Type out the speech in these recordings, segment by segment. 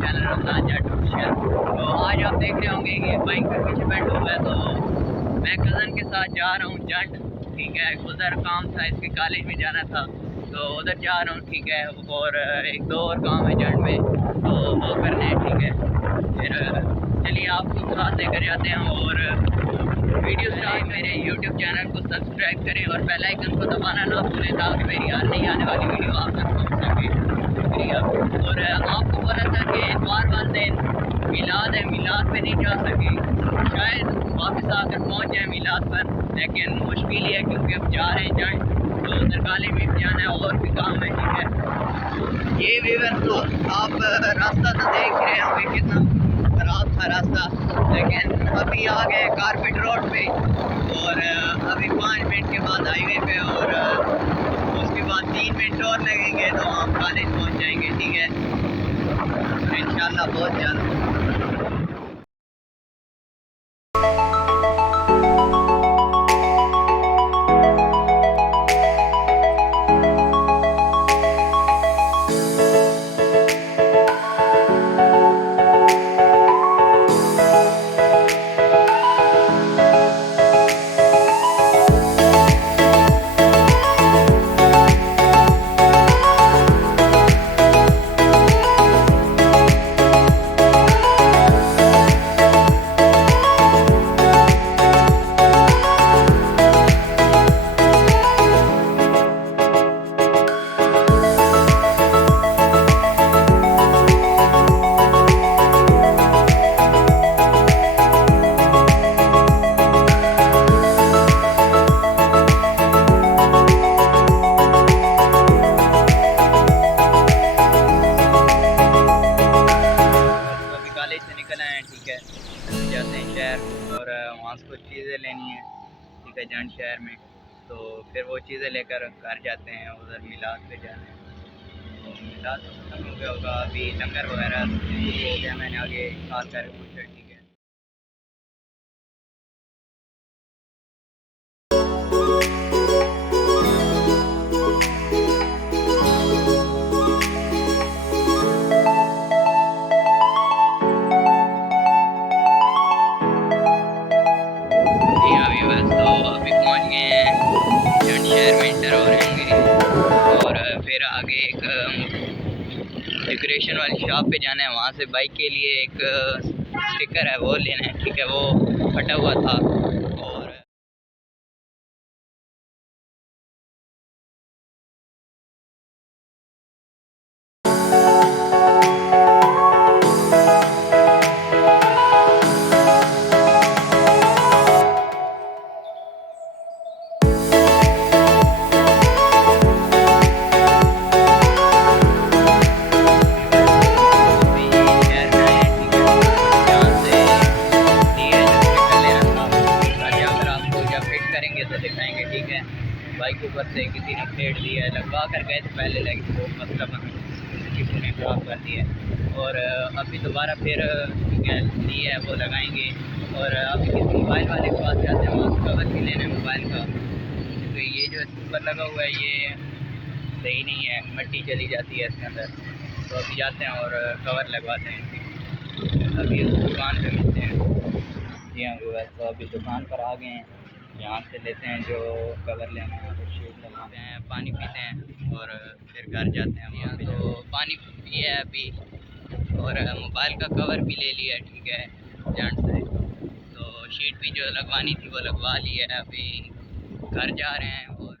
Channel Ramzan जट official. तो आज आप देख रहे होंगे कि बाइक पे पीछे बैठा हुआ है, तो मैं कज़न के साथ जा रहा हूँ जट, ठीक है। उधर काम था, इसके कॉलेज में जाना था, तो उधर जा रहा हूँ, ठीक है। और एक दो और काम है जट में, तो वो करने हैं, ठीक है। फिर चलिए आपको साथ लेकर जाते हैं। और वीडियो स्टार्ट मेरे यूट्यूब चैनल को सब्सक्राइब करें और बेल आइकन को दबाना ना भूलें, ताकि मेरी हर नई आने वाली वीडियो आप तक पहुँच सके। शुक्रिया। और आपको बोला था कि इतवार वाले दिन मिलाद है, मिलाद पे नहीं जा सके, शायद वापस आकर पहुँच जाए मिलाद पर, लेकिन मुश्किल ही है क्योंकि अब जा रहे हैं जट, तो उधर कॉलेज में भी जाना है और भी काम है, ठीक है। ये व्यूअर, तो आप रास्ता तो देख रहे होंगे कितना खराब था रास्ता, लेकिन अभी आ गए कारपेट रोड पे, और अभी 5 मिनट के बाद हाईवे पे, और उसके बाद 3 मिनट और लगेंगे तो हम कॉलेज पहुंच जाएंगे, ठीक है, इंशाल्लाह बहुत जल्द। जाते हैं शहर, और वहाँ से कुछ चीज़ें लेनी है, ठीक है, जंड शहर में। तो फिर वो चीज़ें लेकर घर जाते हैं, उधर मिलाद पे जाना है। तो मिलाद तो खत्म हो गया होगा, अभी लंगर वगैरह शुरू हो गया, मैंने आगे खास कर पूछा, ठीक है। शहर में इंटर हो रहे होंगे, और फिर आगे एक डेकोरेशन वाली शॉप पे जाना है, वहाँ से बाइक के लिए एक स्टिकर है वो लेना है, ठीक है, वो फटा हुआ था। और तो दिखाएंगे, ठीक है। बाइक ऊपर से किसी ने फेंट दिया है, लगवा कर गए थे पहले, लेकिन वो मतलब किसी ने खराब कर दिया है। और अभी दोबारा फिर ली है वो लगाएंगे। और अभी किसी मोबाइल वाले के पास जाते हैं, वहाँ कवर भी लेना है मोबाइल का, तो ये जो ऊपर लगा हुआ है ये सही नहीं है, मिट्टी चली जाती है इसके अंदर। तो अभी जाते हैं और कवर लगवाते हैं। अभी उस दुकान पर मिलते हैं। जी हाँ व्यूअर्स, तो अभी दुकान पर आ गए हैं, यहाँ से लेते हैं जो कवर लेना है, तो शीट लगाते हैं, पानी पीते हैं और फिर घर जाते हैं। यहाँ तो पानी पिए अभी, और मोबाइल का कवर भी ले लिया, ठीक है, जंड से। तो शीट भी जो लगवानी थी वो लगवा ली है, अभी घर जा रहे हैं। और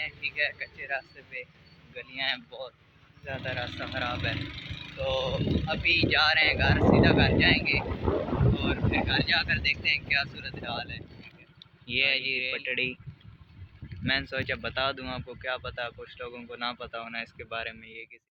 हैं, ठीक है, कच्चे रास्ते पे गलियां हैं, बहुत ज़्यादा रास्ता ख़राब है। तो अभी जा रहे हैं घर, सीधा घर जाएंगे और फिर घर जाकर देखते हैं क्या सूरत हाल है। ये है जी पटड़ी। मैंने सोचा बता दूं आपको, क्या पता कुछ लोगों को ना पता होना इसके बारे में। ये किसी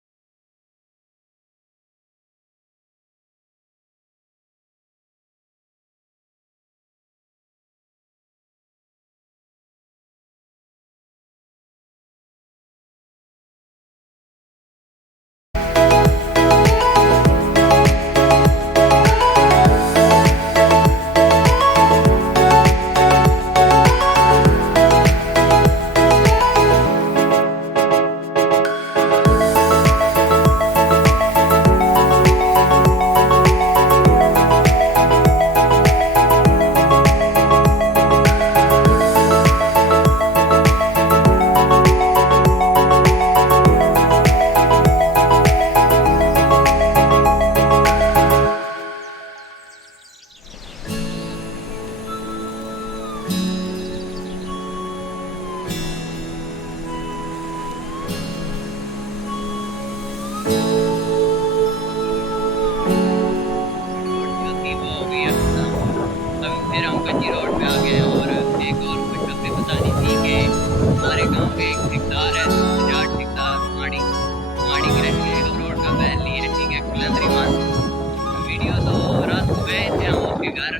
फिर हम कच्ची रोड पे आ गए हैं। और एक और खुशखबरी बतानी थी कि हमारे गांव के एक ठेकेदार है, जाट ठेकेदार, माड़ी माड़ी के रोड का बैन लिए है, ठीक है, कुलंदरीवान। वीडियो तो रात को गए थे हम उसके घर,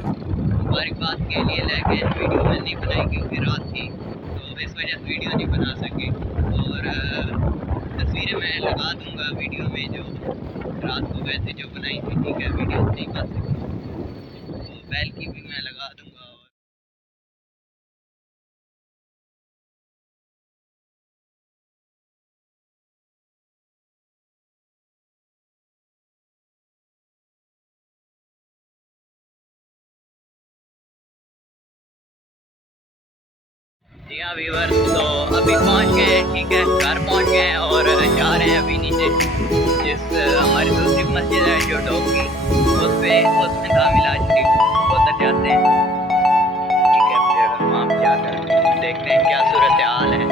हमारी बात के लिए ले गए, वीडियो में नहीं बनाई क्योंकि रात थी, तो इस वजह से वीडियो नहीं बना सके। और तस्वीरें मैं लगा दूंगा वीडियो में, जो रात को गए थे जो बनाई थी, ठीक है, वीडियो नहीं बन सकी तो बैल की भी मैं लगा दूंगा। जी हाँ व्यूअर्स, तो अभी पहुंच गए हैं, ठीक है, घर पहुंच गए हैं और जा रहे हैं अभी नीचे। जिस हमारी दूसरी मस्जिद है जो डॉग की, उसमें तामील आज की, उधर जाते हैं, ठीक है, फिर वहाँ पे जाकर देखते हैं क्या सूरत हाल है।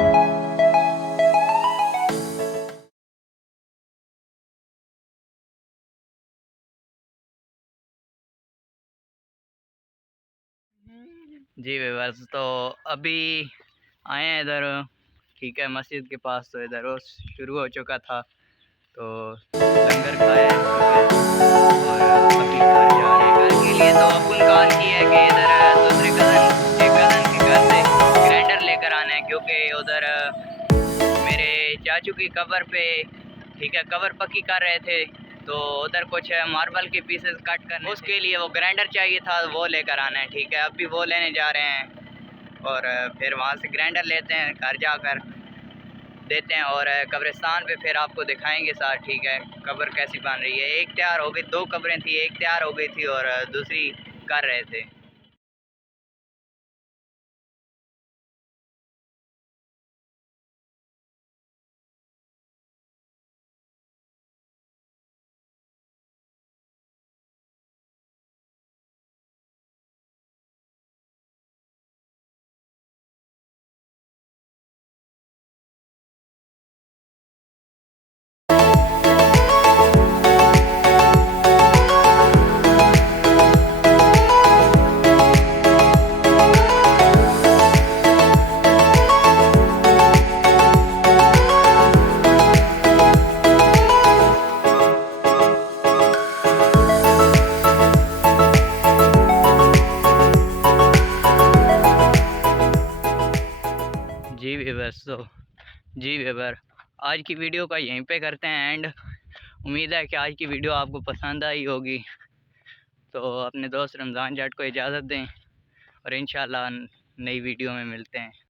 जी व्यूअर्स, तो अभी आए हैं इधर, ठीक है, मस्जिद के पास। तो इधर रोज शुरू हो चुका था, तो लंगर खाया है, ठीक है, और अभी घर जा रहे हैं। घर के लिए तो अब्बुल कॉल की है कि इधर दूसरे एक कज़न के घर से ग्राइंडर लेकर आना है, क्योंकि उधर मेरे चाचू की कब्र पे, ठीक है, कब्र पक्की कर रहे थे, तो उधर कुछ मार्बल के पीसेस कट करने, उसके लिए वो ग्राइंडर चाहिए था, वो लेकर आना है, ठीक है। अभी वो लेने जा रहे हैं और फिर वहाँ से ग्राइंडर लेते हैं, घर जाकर देते हैं और कब्रिस्तान पे फिर आपको दिखाएंगे साथ, ठीक है, कब्र कैसी बन रही है। एक तैयार हो गई, दो कब्रें थी, एक तैयार हो गई थी और दूसरी कर रहे थे। जी व्यूअर्स, तो जी व्यूअर, आज की वीडियो का यहीं पे करते हैं एंड। उम्मीद है कि आज की वीडियो आपको पसंद आई होगी। तो अपने दोस्त रमज़ान जट को इजाज़त दें और इंशाल्लाह नई वीडियो में मिलते हैं।